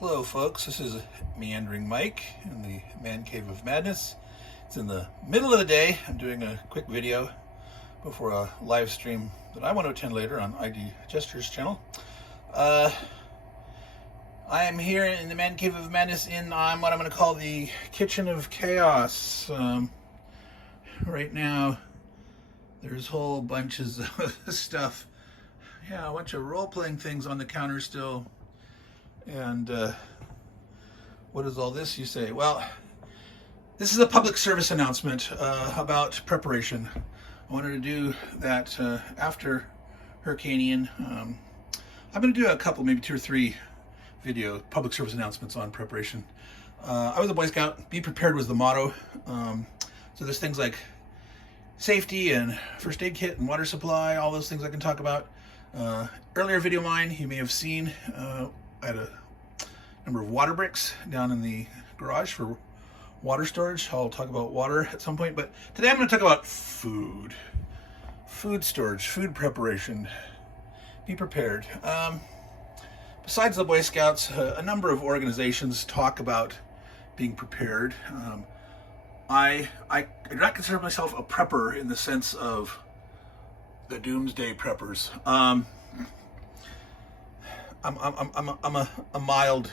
Hello folks, this is Meandering Mike in the Man Cave of Madness. It's in the middle of the day. I'm doing a quick video before a live stream that I want to attend later on ID Gestures channel. I am here in the Man Cave of Madness in what I'm going to call the Kitchen of Chaos. Right now there's whole bunches of stuff. Yeah, a bunch of role-playing things on the counter still. And what is all this, you say? Well, this is a public service announcement about preparation. I wanted to do that after Hurricane Ian. I'm going to do a couple, maybe 2 or 3 video public service announcements on preparation. I was a Boy Scout. Be prepared was the motto. So there's things like safety and first aid kit and water supply, all those things I can talk about. Earlier video mine, you may have seen, I had a number of water bricks down in the garage for water storage. I'll talk about water at some point, but today I'm going to talk about food storage, food preparation. Be prepared. Besides the Boy Scouts, a number of organizations talk about being prepared. I do not consider myself a prepper in the sense of the doomsday preppers. I'm a mild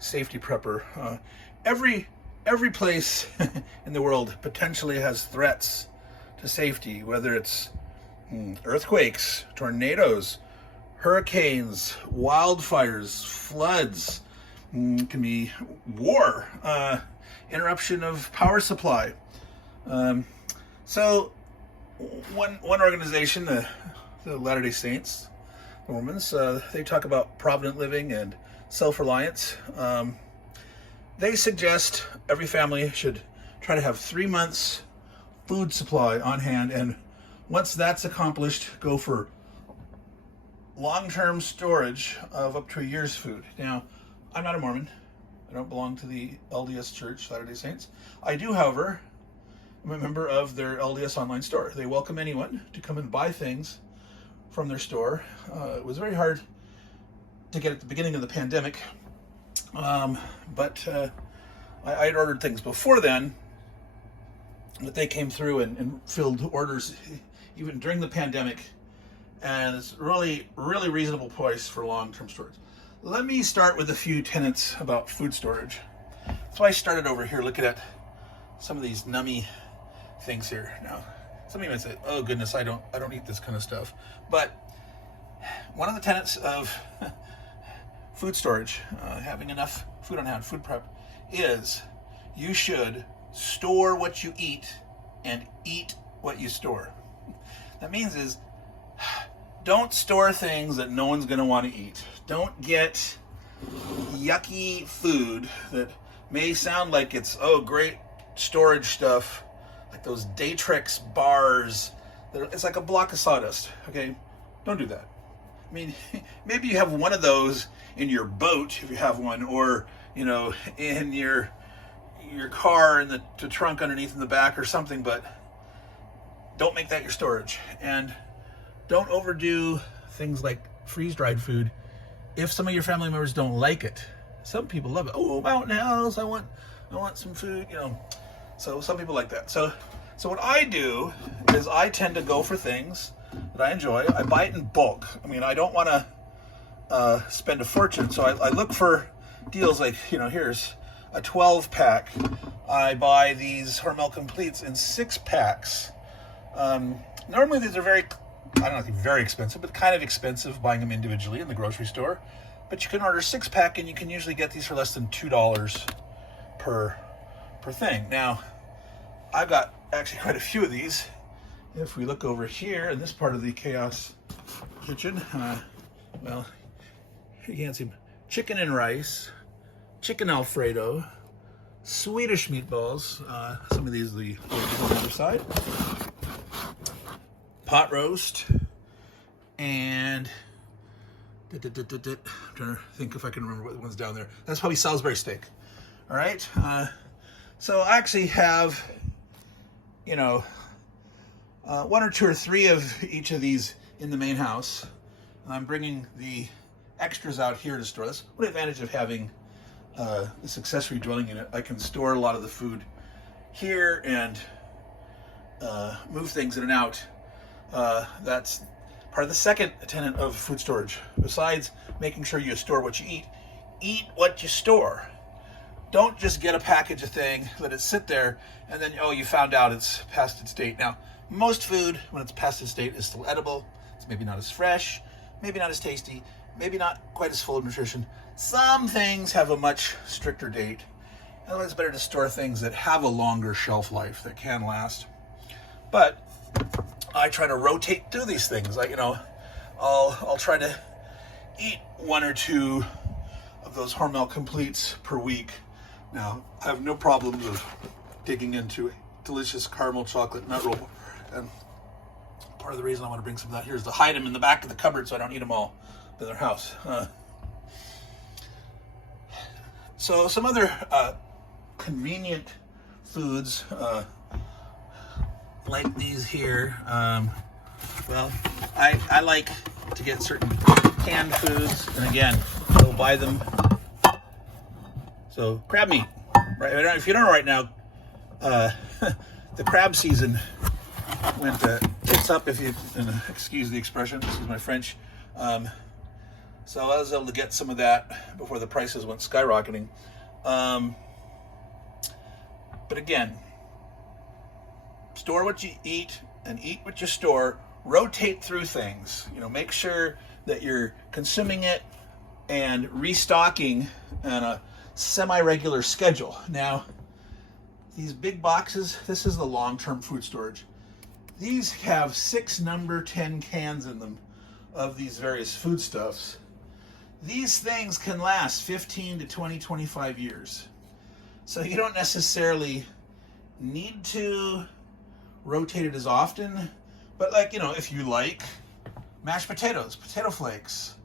safety prepper. Every place in the world potentially has threats to safety, whether it's earthquakes, tornadoes, hurricanes, wildfires, floods, can be war, interruption of power supply. So one organization, the Latter-day Saints, Mormons, they talk about provident living and self-reliance. They suggest every family should try to have 3 months food supply on hand, and once that's accomplished, go for long-term storage of up to a year's food. Now, I'm not a Mormon. I don't belong to the LDS Church, Latter-day Saints. I do, however, am a member of their LDS online store. They welcome anyone to come and buy things from their store. It was very hard to get at the beginning of the pandemic, but I had ordered things before then, but they came through and filled orders even during the pandemic, and it's really reasonable price for long-term storage. Let me start with a few tenets about food storage. So I started over here looking at some of these nummy things here. Now, some of you might say, "Oh goodness, I don't eat this kind of stuff." But one of the tenets of food storage, having enough food on hand, food prep, is you should store what you eat and eat what you store. That means is don't store things that no one's going to want to eat. Don't get yucky food that may sound like it's, oh, great storage stuff, like those Datrix bars. It's like a block of sawdust, okay? Don't do that. I mean, maybe you have one of those in your boat, if you have one, or, you know, in your car in the trunk underneath in the back or something, but don't make that your storage. And don't overdo things like freeze-dried food if some of your family members don't like it. Some people love it. Oh, mountain house, I want some food, you know. So some people like that. So what I do is I tend to go for things that I enjoy. I buy it in bulk. I mean, I don't want to spend a fortune, so I look for deals like, you know, here's a 12-pack. I buy these Hormel Completes in 6 packs. Normally these are very expensive, but kind of expensive buying them individually in the grocery store. But you can order 6-pack, and you can usually get these for less than $2 per thing. Now, I've got actually quite a few of these. If we look over here in this part of the Chaos Kitchen, well, you can't see them. Chicken and rice, chicken Alfredo, Swedish meatballs. Some of these are the on the other side. Pot roast, and I'm trying to think if I can remember what one's down there. That's probably Salisbury steak. All right. So I actually have, you know, 1 or 2 or 3 of each of these in the main house. I'm bringing the extras out here to store. That's one advantage of having this accessory dwelling unit, I can store a lot of the food here and move things in and out. That's part of the second tenet of food storage. Besides making sure you store what you eat what you store. Don't just get a package of thing, let it sit there, and then, oh, you found out it's past its date. Now, most food, when it's past its date, is still edible. It's maybe not as fresh, maybe not as tasty, maybe not quite as full of nutrition. Some things have a much stricter date. And it's better to store things that have a longer shelf life, that can last. But I try to rotate through these things. Like, I'll try to eat 1 or 2 of those Hormel Completes per week. Now, I have no problems of digging into a delicious caramel chocolate nut roll. And part of the reason I want to bring some of that here is to hide them in the back of the cupboard so I don't eat them all in their house. So some other convenient foods like these here. Well, I like to get certain canned foods, and again, go buy them. So crab meat, right? If you don't know right now, the crab season went tits up, if you excuse the expression. Excuse my French. So I was able to get some of that before the prices went skyrocketing. But again, store what you eat and eat what you store. Rotate through things. Make sure that you're consuming it and restocking on a semi-regular schedule. Now, these big boxes, this is the long-term food storage. These have 6 number 10 cans in them of these various foodstuffs. These things can last 15 to 20, 25 years. So you don't necessarily need to rotate it as often, but if you like mashed potatoes, potato flakes,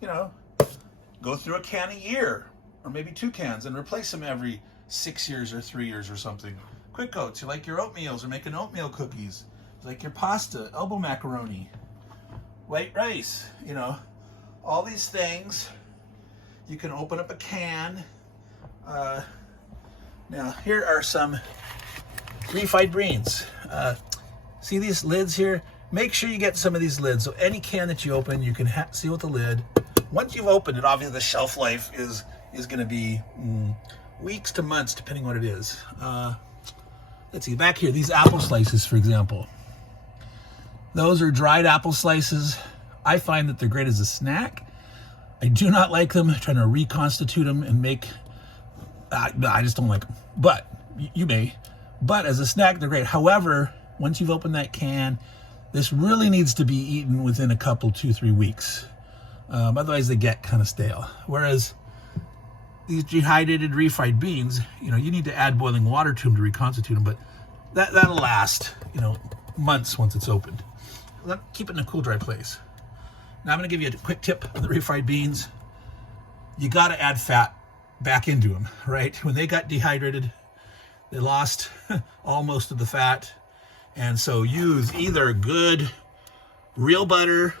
go through a can a year, or maybe 2 cans, and replace them every 6 years or 3 years or something. Quick oats, you like your oatmeals, or making oatmeal cookies. You like your pasta, elbow macaroni, white rice, all these things. You can open up a can. Now, here are some refried beans. See these lids here? Make sure you get some of these lids. So any can that you open, you can seal with the lid. Once you've opened it, obviously the shelf life is going to be weeks to months, depending what it is. Let's see, back here, these apple slices, for example. Those are dried apple slices. I find that they're great as a snack. I do not like them, trying to reconstitute them and make, I just don't like them. But, you may. But as a snack, they're great. However, once you've opened that can, this really needs to be eaten within a couple, 2-3 weeks. Otherwise, they get kind of stale. Whereas these dehydrated refried beans, you need to add boiling water to them to reconstitute them, but that'll last, months once it's opened. Keep it in a cool, dry place. Now I'm going to give you a quick tip on the refried beans. You got to add fat back into them, right? When they got dehydrated, they lost almost of the fat. And so use either good real butter.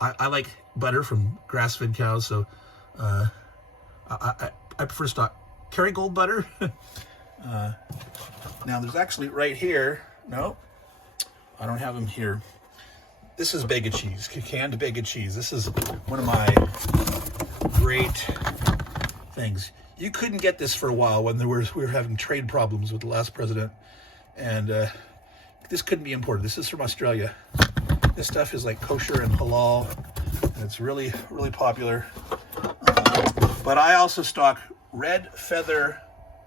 I like butter from grass-fed cows, so I prefer stock Kerrygold butter. Now there's actually right here, no, I don't have them here. This is Bega cheese, canned Bega cheese. This is one of my great things. You couldn't get this for a while when we were having trade problems with the last president, and this couldn't be imported. This is from Australia. This stuff is like kosher and halal, and it's really, really popular. But I also stock red feather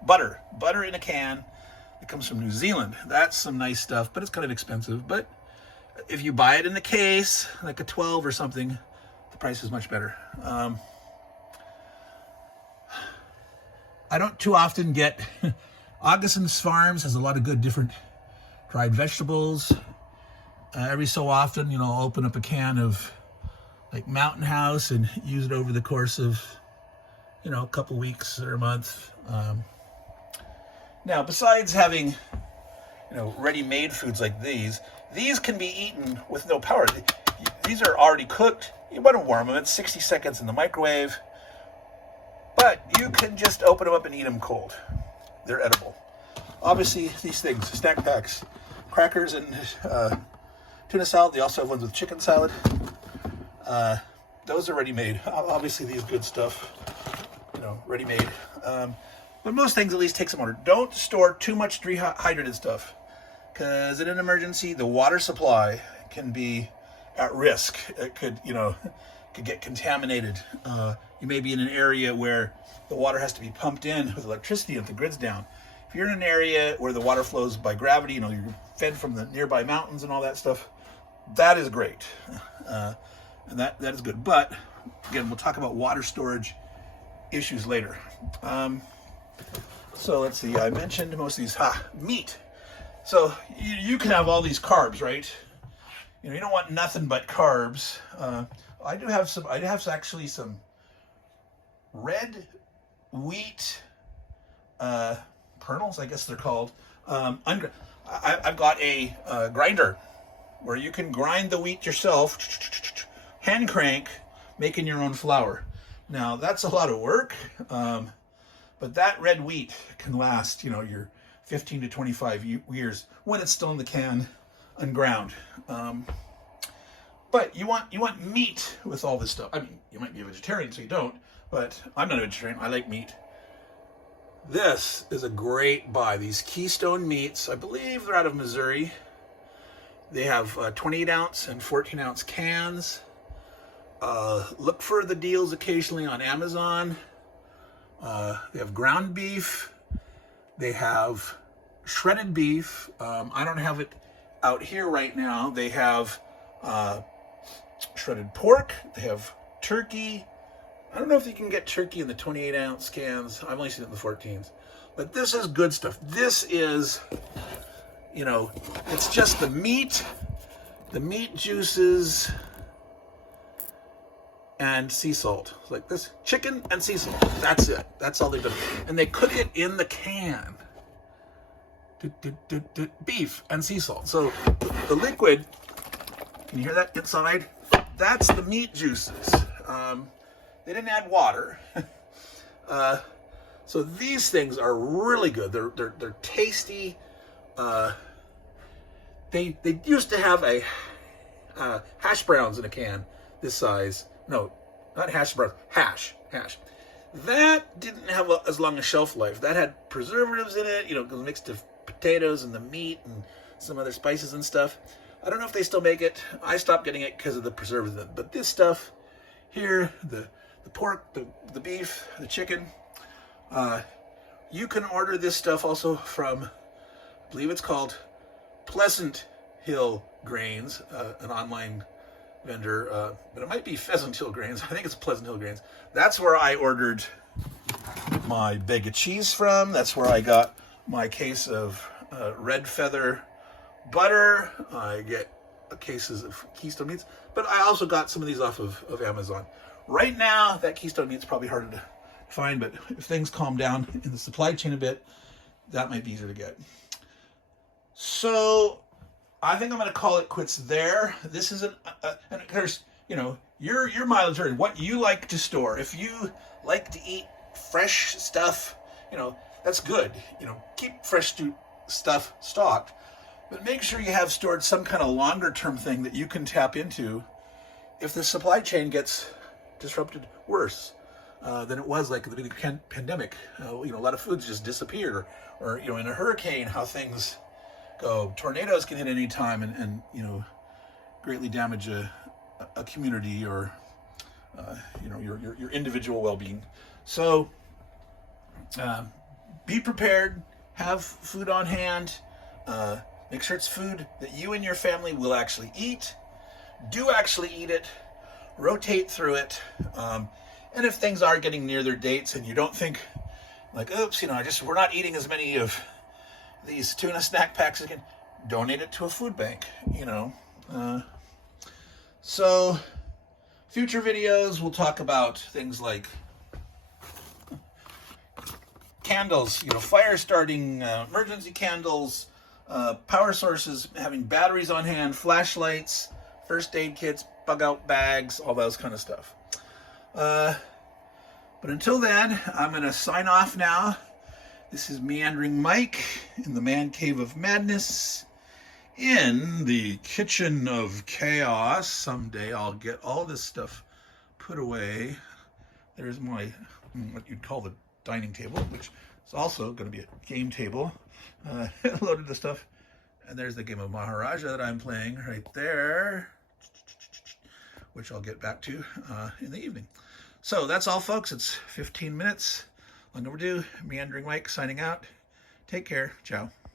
butter in a can. It comes from New Zealand. That's some nice stuff, but it's kind of expensive. But if you buy it in the case, like a 12 or something, the price is much better. I don't too often get, Augustin's Farms has a lot of good different dried vegetables. Every so often, I'll open up a can of like Mountain House and use it over the course of, a couple weeks or a month. Now, besides having, ready-made foods like these can be eaten with no power. These are already cooked. You want to warm them. It's 60 seconds in the microwave. But you can just open them up and eat them cold. They're edible. Obviously, these things, snack packs, crackers and tuna salad. They also have ones with chicken salad. Those are ready made. Obviously, these good stuff, ready made. But most things at least take some water. Don't store too much dehydrated stuff, because in an emergency, the water supply can be at risk. It could get contaminated. You may be in an area where the water has to be pumped in with electricity if the grid's down. If you're in an area where the water flows by gravity, you're fed from the nearby mountains and all that stuff, that is great. And that is good. But again, we'll talk about water storage issues later. So let's see, I mentioned most of these. Meat. So you can have all these carbs, right? You don't want nothing but carbs. I have actually some red wheat kernels, I guess they're called. I've got a grinder where you can grind the wheat yourself, hand crank, making your own flour. Now that's a lot of work, but that red wheat can last, your 15 to 25 years when it's still in the can, unground. But you want meat with all this stuff. I mean, you might be a vegetarian, so you don't, but I'm not a vegetarian. I like meat. This is a great buy. These Keystone meats, I believe they're out of Missouri. They have 28 ounce and 14 ounce cans. Look for the deals occasionally on Amazon. They have ground beef. They have shredded beef. I don't have it out here right now. They have shredded pork. They have turkey. I don't know if you can get turkey in the 28 ounce cans. I've only seen it in the 14s. But this is good stuff. This is, it's just the meat juices, and sea salt. Like this, chicken and sea salt. That's it. That's all they've done. And they cook it in the can. Beef and sea salt. So the liquid, can you hear that inside? That's the meat juices. They didn't add water. So these things are really good. They're tasty. They used to have a hash browns in a can this size. No, not hash browns. Hash. That didn't have as long a shelf life. That had preservatives in it. It was mixed with potatoes and the meat and some other spices and stuff. I don't know if they still make it. I stopped getting it because of the preservatives. But this stuff here, the pork, the beef, the chicken, you can order this stuff also from, I believe it's called Pleasant Hill Grains, an online vendor, but it might be Pheasant Hill Grains. I think it's Pleasant Hill Grains. That's where I ordered my bag of cheese from. That's where I got my case of red feather butter. I get cases of Keystone meats, but I also got some of these off of Amazon. Right now, that Keystone meat's probably harder to find, but if things calm down in the supply chain a bit, that might be easier to get. So I think I'm going to call it quits there. This is and there's, your mileage or what you like to store. If you like to eat fresh stuff, that's good. Keep fresh stuff stocked, but make sure you have stored some kind of longer term thing that you can tap into if the supply chain gets disrupted worse than it was like at the beginning of the pandemic. A lot of foods just disappear, or in a hurricane, how things go. Tornadoes can hit any time and greatly damage a community or your individual well-being. So be prepared, have food on hand, make sure it's food that you and your family will actually eat. Do actually eat it, rotate through it, and if things are getting near their dates and you don't think like, oops, we're not eating as many of these tuna snack packs again, donate it to a food bank. So future videos we'll talk about things like candles, fire starting, emergency candles, power sources, having batteries on hand, flashlights, first aid kits, bug out bags, all those kind of stuff. But until then, I'm going to sign off now. This is Meandering Mike in the Man Cave of Madness, in the kitchen of chaos. Someday I'll get all this stuff put away. There's my, what you'd call the dining table, which is also going to be a game table. Loaded the stuff. And there's the game of Maharaja that I'm playing right there, which I'll get back to in the evening. So that's all, folks. It's 15 minutes. Long overdue. Meandering Mike signing out. Take care. Ciao.